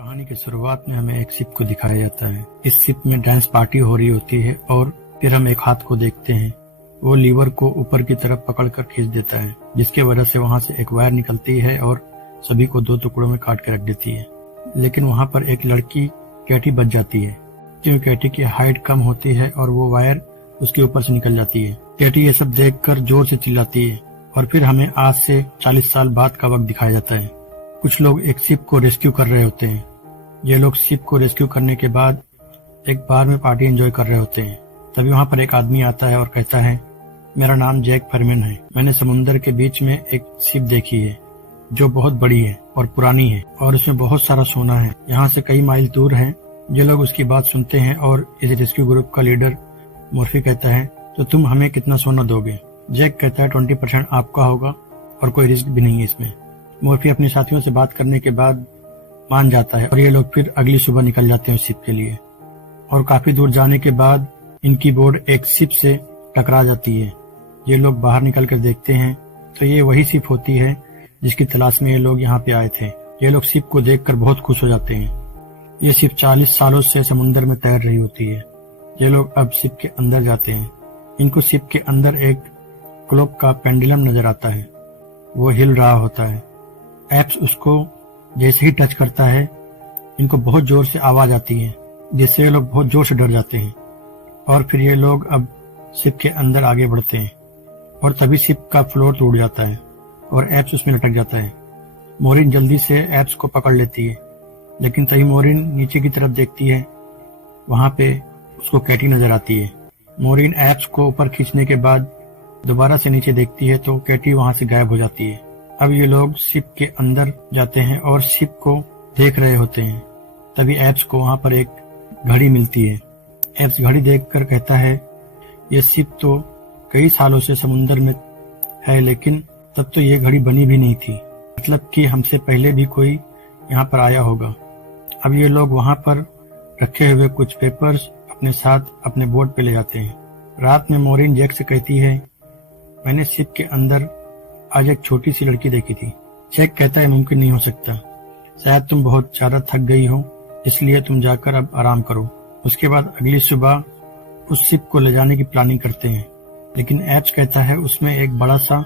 कहानी की शुरुआत में हमें एक शिप को दिखाया जाता है। इस शिप में डांस पार्टी हो रही होती है और फिर हम एक हाथ को देखते हैं। वो लीवर को ऊपर की तरफ पकड़कर खींच देता है, जिसकी वजह से वहां से एक वायर निकलती है और सभी को दो टुकड़ों में काट के रख देती है। लेकिन वहां पर एक लड़की कैटी बच जाती है, क्योंकि कैटी की हाइट कम होती है और वो वायर उसके ऊपर से निकल जाती है। कैटी ये सब देखकर जोर से चिल्लाती है और फिर हमें आज से 40 साल बाद का वक्त दिखाया जाता है। कुछ लोग एक शिप को रेस्क्यू कर रहे होते हैं। ये लोग शिप को रेस्क्यू करने के बाद एक बार में पार्टी एंजॉय कर रहे होते हैं। तभी वहां पर एक आदमी आता है और कहता है, मेरा नाम जैक फरमैन है। मैंने समुद्र के बीच में एक शिप देखी है जो बहुत बड़ी है और पुरानी है और उसमें बहुत सारा सोना है। यहाँ से कई माइल दूर है। ये लोग उसकी बात सुनते हैं और इस रेस्क्यू ग्रुप का लीडर मोर्फी कहता है, तो तुम हमें कितना सोना दोगे? जैक कहता है 20% आपका होगा और कोई रिस्क भी नहीं है इसमें। मोर्फी अपने साथियों से बात करने के बाद मान जाता है और ये लोग फिर अगली सुबह निकल जाते हैं उस शिप के लिए। और काफी दूर जाने के बाद इनकी बोट एक शिप से टकरा जाती है। ये लोग बाहर निकल कर देखते हैं तो ये वही शिप होती है जिसकी तलाश में ये लोग यहाँ पे आए थे। ये लोग शिप को देखकर बहुत खुश हो जाते हैं। ये शिप 40 सालों से समुद्र में तैर रही होती है। ये लोग अब शिप के अंदर जाते हैं। इनको शिप के अंदर एक क्लॉक का पेंडुलम नजर आता है। वो हिल रहा होता है। एप्स उसको जैसे ही टच करता है, इनको बहुत जोर से आवाज आती है, जिससे ये लोग बहुत जोर से डर जाते हैं। और फिर ये लोग अब शिप के अंदर आगे बढ़ते हैं और तभी शिप का फ्लोर टूट जाता है और एप्स उसमें लटक जाता है। मोरिन जल्दी से एप्स को पकड़ लेती है, लेकिन तभी मोरिन नीचे की तरफ देखती है। वहां पे उसको कैटी नजर आती है। मोरिन एप्स को ऊपर खींचने के बाद दोबारा से नीचे देखती है तो कैटी वहां से गायब हो जाती है। अब ये लोग शिप के अंदर जाते हैं और शिप को देख रहे होते हैं। तभी एप्स को वहां पर एक घड़ी मिलती है। एप्स घड़ी देखकर कहता है, ये शिप तो कई सालों से समुद्र में है, लेकिन तब तो ये घड़ी बनी भी नहीं थी। मतलब कि हमसे पहले भी कोई यहाँ पर आया होगा। अब ये लोग वहां पर रखे हुए कुछ पेपर्स अपने साथ अपने बोट पे ले जाते हैं। रात में मोरिन जैक से कहती है, मैंने शिप के अंदर आज एक छोटी सी लड़की देखी थी। जैक कहता है, मुमकिन नहीं हो सकता, शायद तुम बहुत ज्यादा थक गई हो, इसलिए तुम जाकर अब आराम करो। उसके बाद अगली सुबह उस शिप को ले जाने की प्लानिंग करते हैं, लेकिन एप्स कहता है उसमें एक बड़ा सा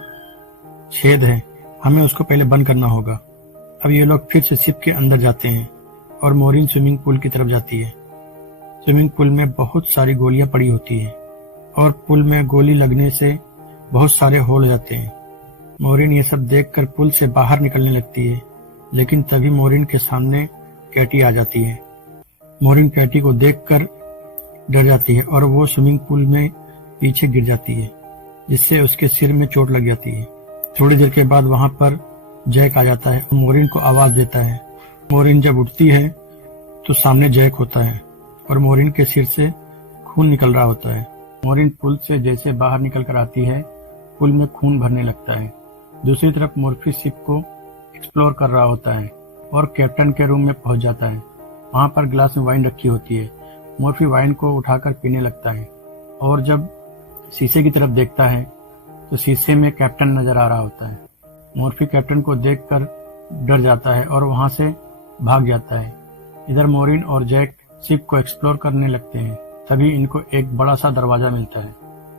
छेद है, हमें उसको पहले बंद करना होगा। अब ये लोग फिर से शिप के अंदर जाते हैं और मोरिन स्विमिंग पूल की तरफ जाती है। स्विमिंग पूल में बहुत सारी गोलियां पड़ी होती है और पुल में गोली लगने से बहुत सारे होल जाते हैं। मोरिन ये सब देखकर पुल से बाहर निकलने लगती है, लेकिन तभी मोरिन के सामने कैटी आ जाती है। मोरिन कैटी को देखकर डर जाती है और वो स्विमिंग पूल में पीछे गिर जाती है, जिससे उसके सिर में चोट लग जाती है। थोड़ी देर के बाद वहां पर जैक आ जाता है और मोरिन को आवाज देता है। मोरिन जब उठती है तो सामने जैक होता है और मोरिन के सिर से खून निकल रहा होता है। मोरिन पुल से जैसे बाहर निकल कर आती है, पुल में खून भरने लगता है। दूसरी तरफ मोर्फी शिप को एक्सप्लोर कर रहा होता है और कैप्टन के रूम में पहुंच जाता है। वहां पर ग्लास में वाइन रखी होती है। मोर्फी वाइन को उठाकर पीने लगता है और जब शीशे की तरफ देखता है तो शीशे में कैप्टन नजर आ रहा होता है। मोर्फी कैप्टन को देखकर डर जाता है और वहां से भाग जाता है। इधर मोरिन और जैक शिप को एक्सप्लोर करने लगते हैं। तभी इनको एक बड़ा सा दरवाजा मिलता है।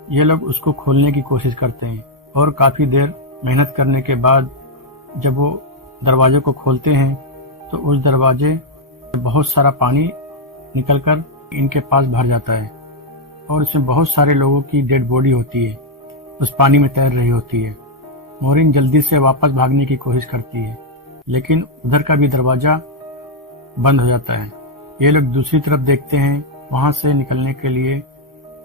ये लोग उसको खोलने की कोशिश करते हैं और काफी देर मेहनत करने के बाद जब वो दरवाजे को खोलते हैं तो उस दरवाजे से बहुत सारा पानी निकलकर इनके पास भर जाता है और इसमें बहुत सारे लोगों की डेड बॉडी होती है, उस पानी में तैर रही होती है। मोरिन जल्दी से वापस भागने की कोशिश करती है, लेकिन उधर का भी दरवाजा बंद हो जाता है। ये लोग दूसरी तरफ देखते हैं। वहां से निकलने के लिए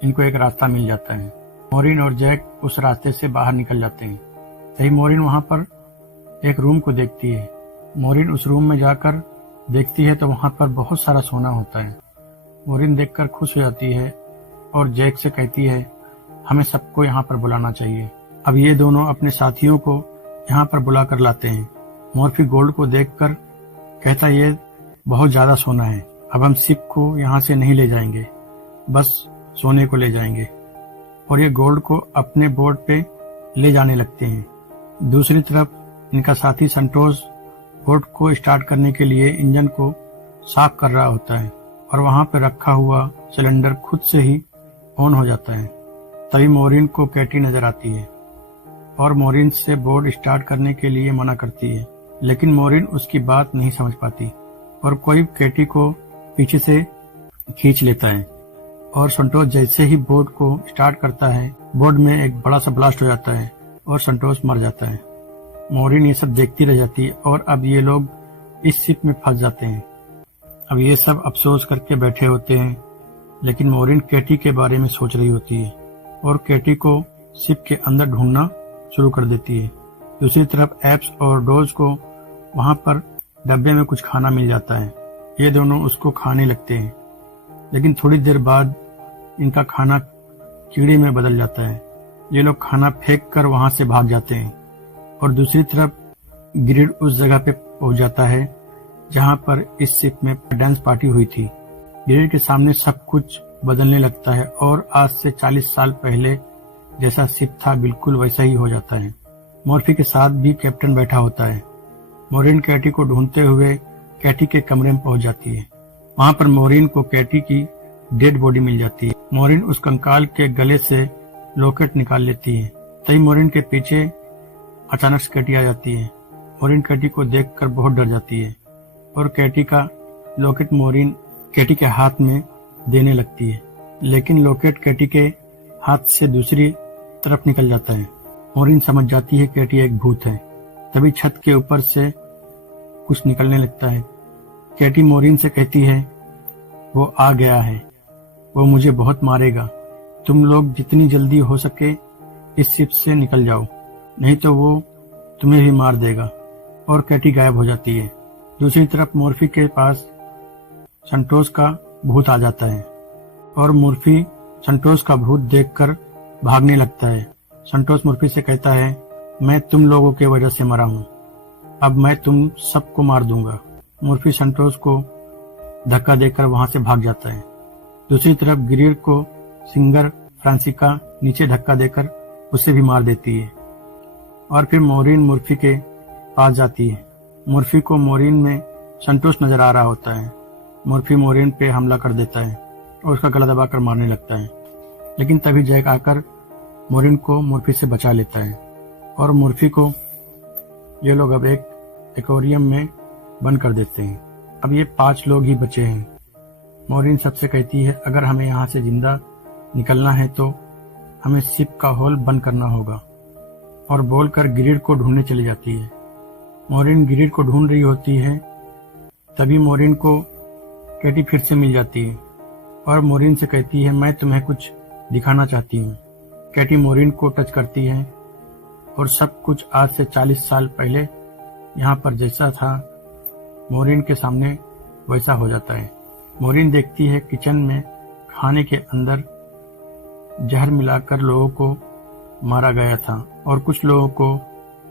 इनको एक रास्ता मिल जाता है। मोरिन और जैक उस रास्ते से बाहर निकल जाते हैं। तभी मोरिन वहां पर एक रूम को देखती है। मोरिन उस रूम में जाकर देखती है तो वहां पर बहुत सारा सोना होता है। मोरिन देखकर खुश हो जाती है और जैक से कहती है, हमें सबको यहाँ पर बुलाना चाहिए। अब ये दोनों अपने साथियों को यहाँ पर बुला कर लाते हैं। मोर्फी गोल्ड को देखकर कहता, ये बहुत ज्यादा सोना है, अब हम शिप को यहाँ से नहीं ले जाएंगे, बस सोने को ले जाएंगे। और ये गोल्ड को अपने बोट पे ले जाने लगते हैं। दूसरी तरफ इनका साथी संतोष बोट को स्टार्ट करने के लिए इंजन को साफ कर रहा होता है और वहां पर रखा हुआ सिलेंडर खुद से ही ऑन हो जाता है। तभी मोरिन को कैटी नजर आती है और मोरिन से बोट स्टार्ट करने के लिए मना करती है, लेकिन मोरिन उसकी बात नहीं समझ पाती और कोई कैटी को पीछे से खींच लेता है और संतोष जैसे ही बोट को स्टार्ट करता है, बोट में एक बड़ा सा ब्लास्ट हो जाता है और संतोष मर जाता है। मोरिन ये सब देखती रह जाती है और अब ये लोग इस शिप में फंस जाते हैं। अब ये सब अफसोस करके बैठे होते हैं, लेकिन मोरिन कैटी के बारे में सोच रही होती है और कैटी को शिप के अंदर ढूंढना शुरू कर देती है। दूसरी तरफ एप्स और डोज को वहां पर डब्बे में कुछ खाना मिल जाता है। ये दोनों उसको खाने लगते हैं, लेकिन थोड़ी देर बाद इनका खाना कीड़े में बदल जाता है। ये लोग खाना फेंक कर वहां से भाग जाते हैं और दूसरी तरफ ग्रिड उस जगह पे पहुंच जाता है जहां पर इस शिप में डांस पार्टी हुई थी। ग्रिड के सामने सब कुछ बदलने लगता है और आज से 40 साल पहले जैसा शिप था बिल्कुल वैसा ही हो जाता है। मॉर्फी के साथ भी कैप्टन बैठा होता है। मोरिन कैटी को ढूंढते हुए कैटी के कमरे में पहुंच जाती है। वहां पर मोरिन को कैटी की डेड बॉडी मिल जाती है। मोरिन उस कंकाल के गले से लॉकेट निकाल लेती है। तभी मोरिन के पीछे अचानक से कैटी आ जाती है। मोरिन कैटी को देखकर बहुत डर जाती है और कैटी का लॉकेट मोरिन कैटी के हाथ में देने लगती है, लेकिन लॉकेट कैटी के हाथ से दूसरी तरफ निकल जाता है। मोरिन समझ जाती है कैटी एक भूत है। तभी छत के ऊपर से कुछ निकलने लगता है। कैटी मोरिन से कहती है, वो आ गया है, वो मुझे बहुत मारेगा। तुम लोग जितनी जल्दी हो सके इस शिप से निकल जाओ, नहीं तो वो तुम्हें भी मार देगा। और कैटी गायब हो जाती है। दूसरी तरफ मॉर्फी के पास संतोष का भूत आ जाता है और मॉर्फी संतोष का भूत देखकर भागने लगता है। संतोष मॉर्फी से कहता है, मैं तुम लोगों के वजह से मरा हूँ, अब मैं तुम सबको मार दूंगा। मॉर्फी संतोष को धक्का देकर वहां से भाग जाता है। दूसरी तरफ ग्रीड को सिंगर फ्रांसिका नीचे धक्का देकर उसे भी मार देती है और फिर मोरिन मॉर्फी के पास जाती है। मॉर्फी को मोरिन में संतोष नजर आ रहा होता है। मॉर्फी मोरिन पे हमला कर देता है और उसका गला दबाकर मारने लगता है, लेकिन तभी जैक आकर मोरिन को मॉर्फी से बचा लेता है और मॉर्फी को ये लोग अब एक एक्वेरियम में बंद कर देते हैं। अब ये 5 लोग ही बचे हैं। मोरिन सबसे कहती है, अगर हमें यहाँ से जिंदा निकलना है तो हमें शिप का होल बंद करना होगा, और बोलकर ग्रिड को ढूंढने चली जाती है। मोरिन ग्रिड को ढूंढ रही होती है, तभी मोरिन को कैटी फिर से मिल जाती है और मोरिन से कहती है, मैं तुम्हें कुछ दिखाना चाहती हूँ। कैटी मोरिन को टच करती है और सब कुछ आज से 40 साल पहले यहाँ पर जैसा था मोरिन के सामने वैसा हो जाता है। मोरिन देखती है किचन में खाने के अंदर जहर मिलाकर लोगों को मारा गया था और कुछ लोगों को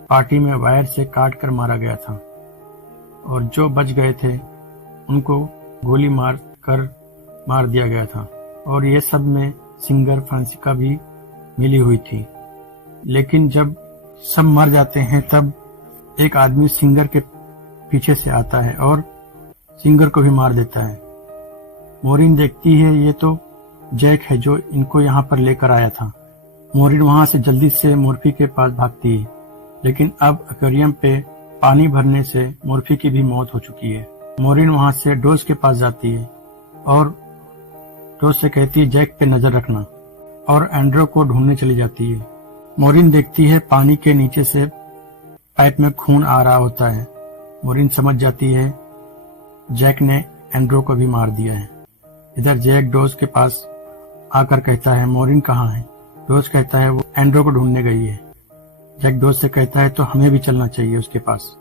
पार्टी में वायर से काट कर मारा गया था, और जो बच गए थे उनको गोली मार दिया गया था। और ये सब में सिंगर फ्रांसिका भी मिली हुई थी। लेकिन जब सब मर जाते हैं तब एक आदमी सिंगर के पीछे से आता है और सिंगर को भी मार देता है। मोरिन देखती है ये तो जैक है जो इनको यहाँ पर लेकर आया था। मोरिन वहां से जल्दी से मॉर्फी के पास भागती है, लेकिन अब एक्वेरियम पे पानी भरने से मॉर्फी की भी मौत हो चुकी है। मोरिन वहां से डोज के पास जाती है और डोज से कहती है जैक पे नजर रखना, और एंड्रो को ढूंढने चली जाती है। मोरिन देखती है पानी के नीचे से पाइप में खून आ रहा होता है। मोरिन समझ जाती है जैक ने एंड्रो को भी मार दिया है। इधर जैक डोज के पास आकर कहता है, मोरिन कहाँ है? डोज कहता है वो एंड्रो को ढूंढने गई है। जैक डोज से कहता है तो हमें भी चलना चाहिए उसके पास।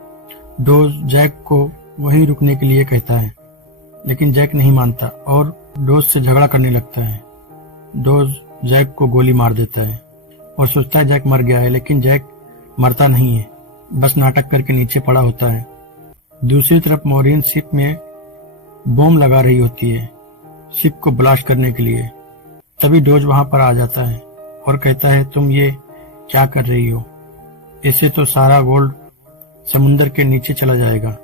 डोज जैक को वहीं रुकने के लिए कहता है, लेकिन जैक नहीं मानता और डोज से झगड़ा करने लगता है। डोज जैक को गोली मार देता है और सोचता है जैक मर गया है, लेकिन जैक मरता नहीं है, बस नाटक करके नीचे पड़ा होता है। दूसरी तरफ मोरिन शिप में बम लगा रही होती है शिप को ब्लास्ट करने के लिए। तभी डोज वहां पर आ जाता है और कहता है, तुम ये क्या कर रही हो? इससे तो सारा गोल्ड समुंदर के नीचे चला जाएगा।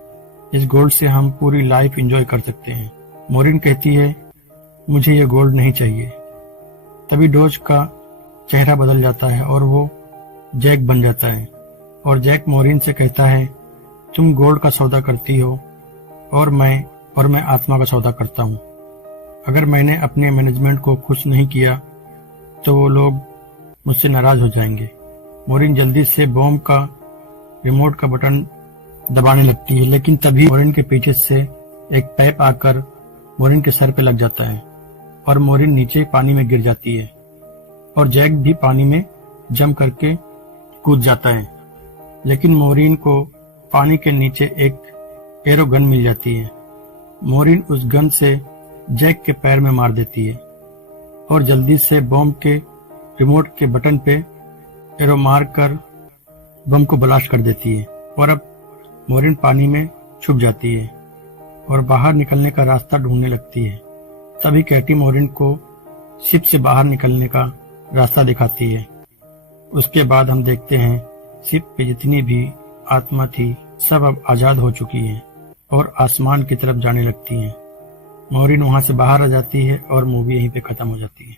इस गोल्ड से हम पूरी लाइफ एंजॉय कर सकते हैं। मोरिन कहती है, मुझे ये गोल्ड नहीं चाहिए। तभी डोज का चेहरा बदल जाता है और वो जैक बन जाता है और जैक मोरिन से कहता है, तुम गोल्ड का सौदा करती हो और मैं आत्मा का सौदा करता हूँ। अगर मैंने अपने मैनेजमेंट को खुश नहीं किया तो वो लोग मुझसे नाराज हो जाएंगे। मोरिन जल्दी से बॉम्ब का रिमोट का बटन दबाने लगती है, लेकिन तभी मोरिन के पीछे से एक पाइप आकर मोरिन के सर पे लग जाता है और मोरिन नीचे पानी में गिर जाती है और जैक भी पानी में जंप करके कूद जाता है। लेकिन मोरिन को पानी के नीचे एक एरो गन मिल जाती है। मोरिन उस गन से जैक के पैर में मार देती है और जल्दी से बॉम्ब के रिमोट के बटन पे एरो मार कर बम को ब्लास्ट कर देती है और अब मोरिन पानी में छुप जाती है और बाहर निकलने का रास्ता ढूंढने लगती है। तभी कैटी मोरिन को शिप से बाहर निकलने का रास्ता दिखाती है। उसके बाद हम देखते हैं शिप पे जितनी भी आत्मा थी सब अब आजाद हो चुकी हैं और आसमान की तरफ जाने लगती हैं। मोरिन वहां से बाहर आ जाती है और मूवी यहीं पे खत्म हो जाती है।